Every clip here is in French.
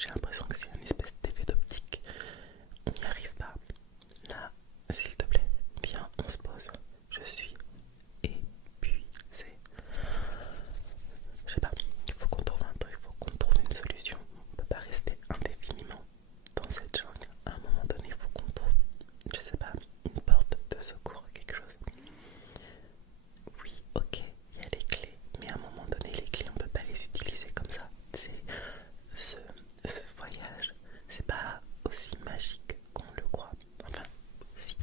j'ai l'impression que c'est une espèce d'effet d'optique. On n'y arrive pas. Là, s'il te plaît, viens, on se pose. Je suis épuisée. Je sais pas, il faut qu'on trouve un truc, il faut qu'on trouve une solution. On peut pas rester indéfiniment dans cette jungle. À un moment donné, il faut qu'on trouve, je sais pas, une porte de secours, quelque chose. Oui, ok, il y a les clés, mais à un moment donné, les clés, on peut pas les utiliser comme ça. C'est ce voyage, c'est pas aussi magique qu'on le croit. Enfin, si,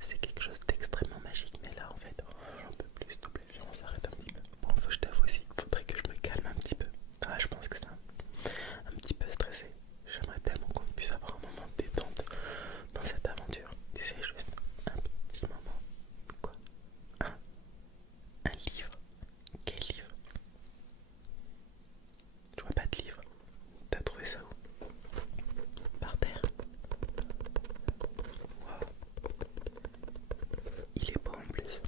c'est quelque chose d'extrêmement magique, mais là, en fait, j'en peux plus, s'il te plaît, viens, on s'arrête un petit peu. Bon, faut que je t'avoue aussi, il faudrait que je me calme un petit peu. Ah, je pense que c'est un petit peu stressé. J'aimerais tellement qu'on puisse avoir un moment de détente dans cette aventure. Tu sais, juste un petit moment. Quoi? Un livre? Quel livre? Je vois pas de livre. T'as trouvé ça où? Par terre? Waouh. Il est beau en plus.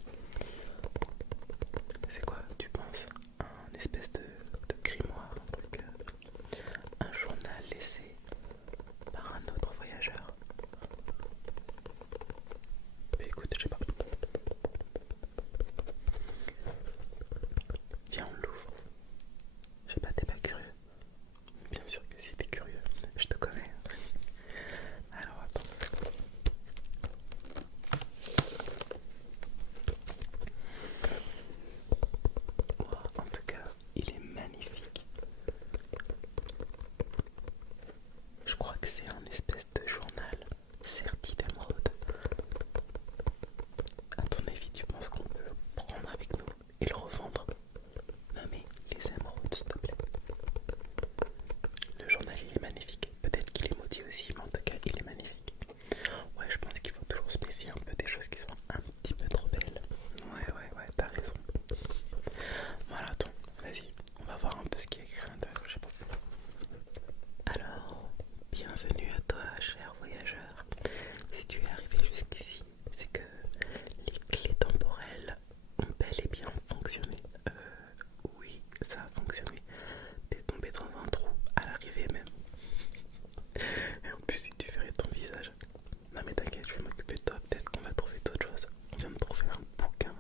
C'est quoi, tu penses? Un espèce de grimoire, un truc, un journal laissé par un autre voyageur. Mais écoute, je sais pas. Viens, on l'ouvre. Je sais pas, t'es pas curieux? Bien sûr que si, t'es curieux. Je te connais. Alors attends. Wow, en tout cas, il est magnifique. Je crois que c'est un espèce de journal serti d'émeraude. À ton avis, tu penses qu'on peut le prendre avec nous et le revendre? Non mais les émeraudes, s'il te plaît. Le journal il est magnifique. Peut-être qu'il est maudit aussi, mais en tout cas il est magnifique. Ouais, je pense qu'il faut toujours se méfier un peu des choses qui sont un petit peu trop belles. Ouais, t'as raison. Voilà, attends, vas-y, on va voir un peu ce qui est écrit à l'intérieur, je sais pas. Alors, bienvenue à toi, cher voyageur. Si tu es arrivé jusqu'ici, c'est que les clés temporelles ont bel et bien fonctionné. Oui, ça a fonctionné. T'es tombé dans un trou à l'arrivée même. Et en plus, si tu ferais ton visage. Non mais t'inquiète, je vais m'occuper de toi. Peut-être qu'on va trouver d'autres choses. On vient de trouver un bouquin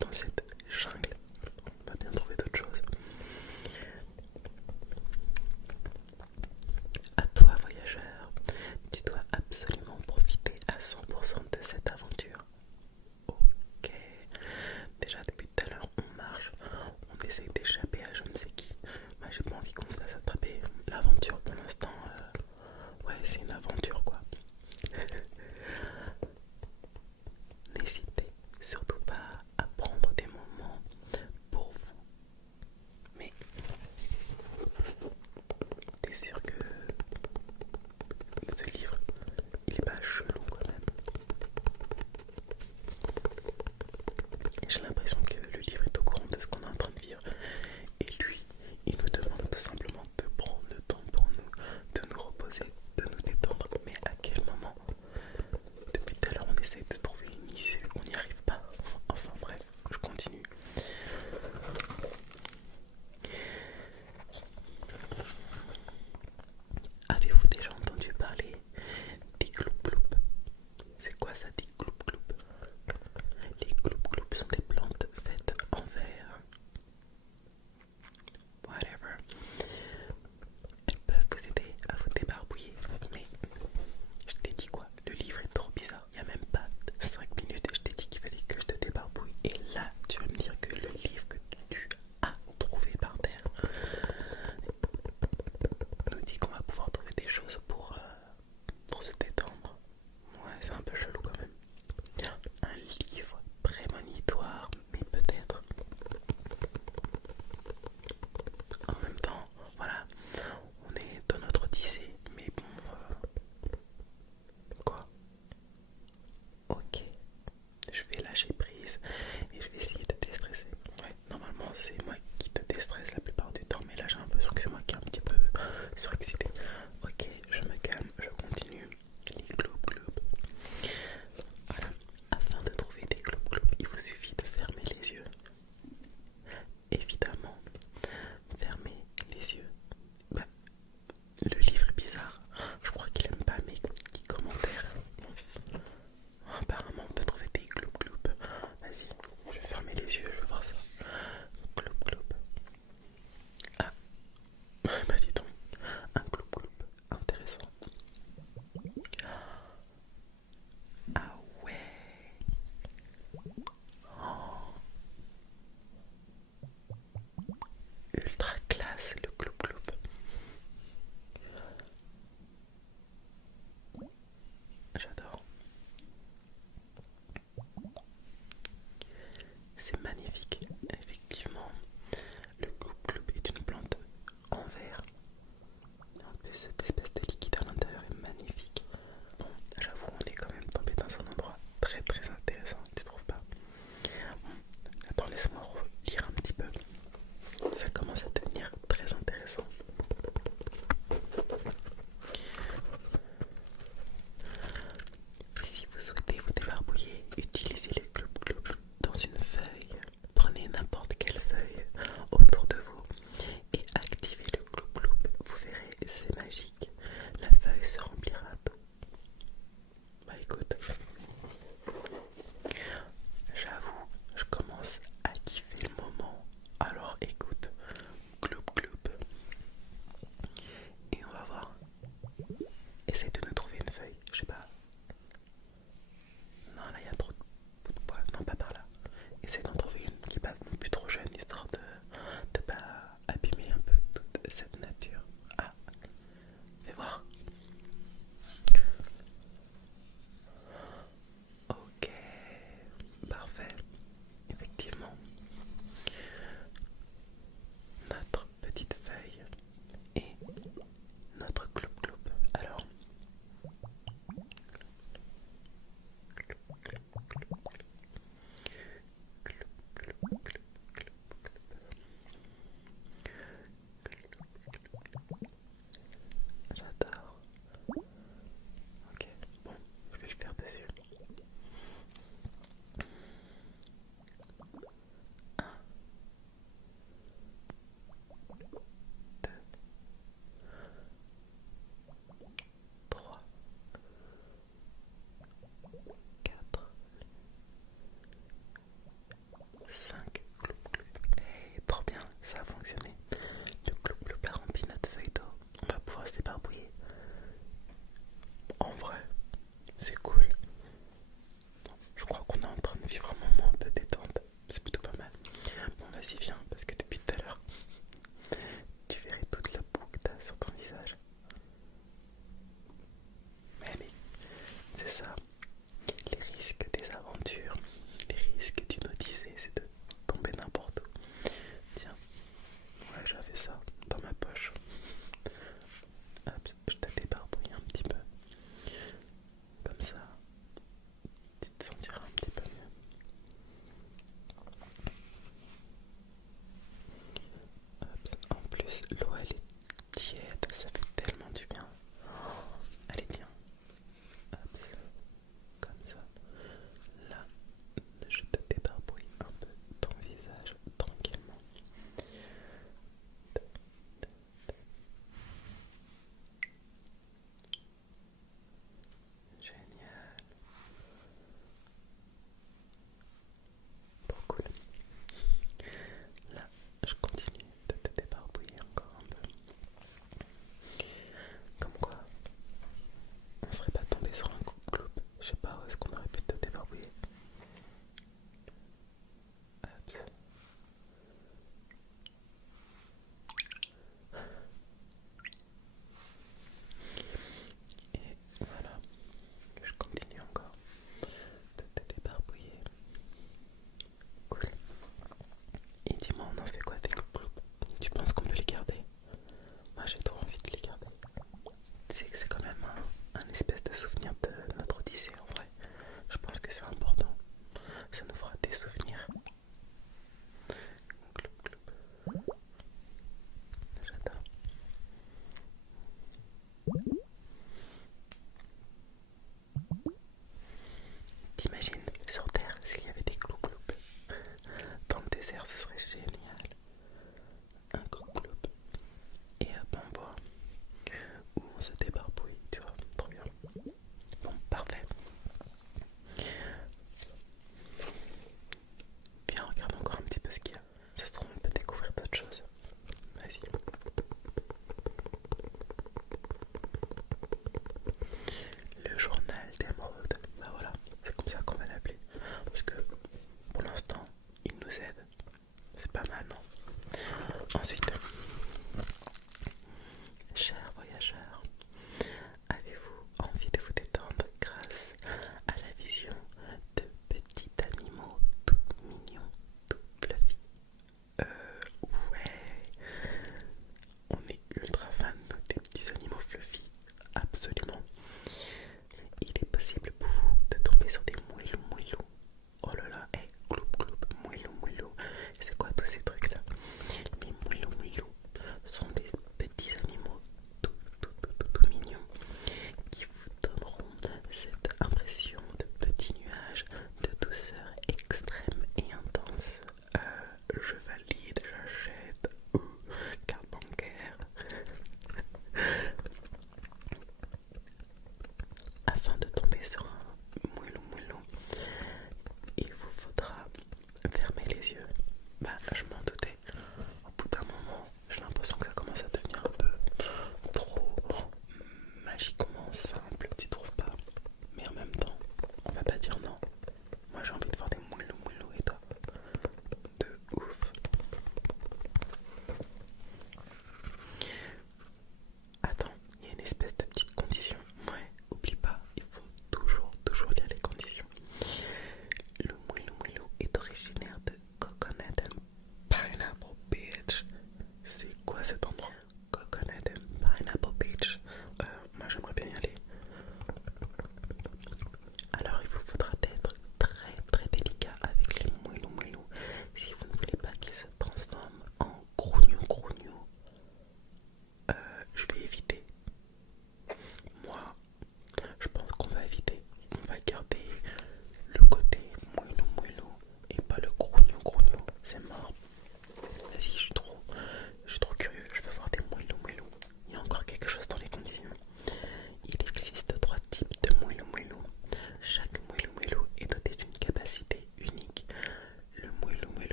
dans cette jungle. On va bien trouver d'autres choses.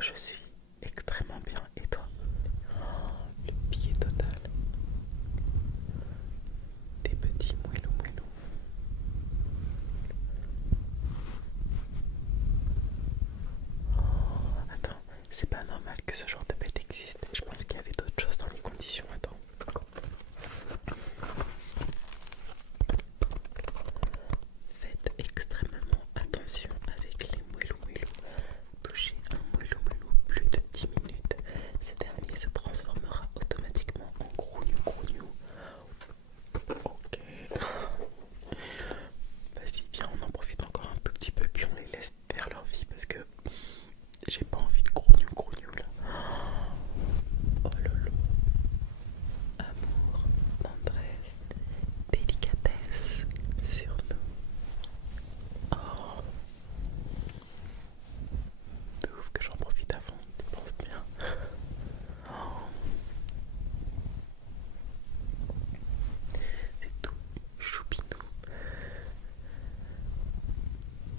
Je suis extrêmement bien. Et toi? Le pied total. Des petits moelleux moelleux. Attends, c'est pas normal que ce genre de bête existe. Je pense qu'il y avait d'autres choses dans les conditions. Attends. Faites extrêmement attention avec les moelleux moelleux. Touchez un moelleux moelleux plus de 10 minutes. Ce dernier se transformera automatiquement en grognou grognou. Ok. Vas-y, viens, on en profite encore un tout petit peu, puis on les laisse faire leur vie parce que j'ai pas envie de grognou grognou là. Oh lolo. Amour, tendresse, délicatesse sur nous. Oh, de ouf que j'en profite à fond, tu penses bien. Oh, c'est tout choupinou.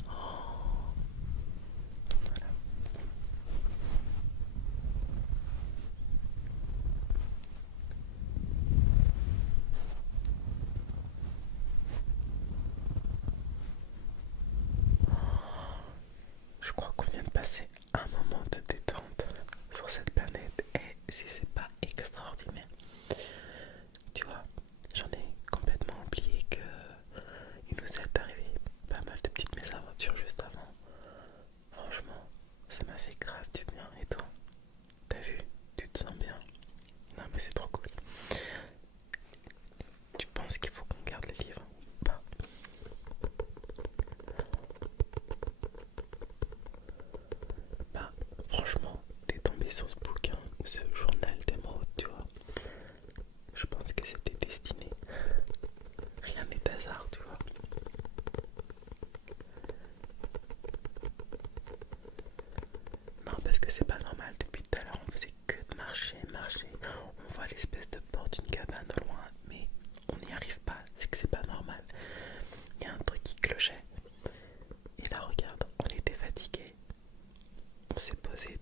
Oh, voilà. Je crois qu'on vient de passer un moment de détente sur cette planète et si c'est pas extraordinaire. Tu vois, j'en ai complètement oublié que il nous est arrivé pas mal de petites mésaventures juste avant. Franchement, ça m'a fait grave du bien. Et toi, t'as vu, tu te sens bien? Non mais c'est trop cool. Tu penses qu'il faut qu'on garde le livre ou pas? Bah franchement, t'es tombé sur ce bouquin, ce journal d'émeraude, tu vois. Je pense que c'était destiné. Rien n'est hasard, tu vois. Non, parce que c'est pas normal. Depuis tout à l'heure, on faisait que de marcher, marcher. On voit l'espèce de porte d'une cabane au loin, mais on n'y arrive pas. C'est que c'est pas normal. Il y a un truc qui clochait. Et là, regarde, on était fatigués. On s'est posé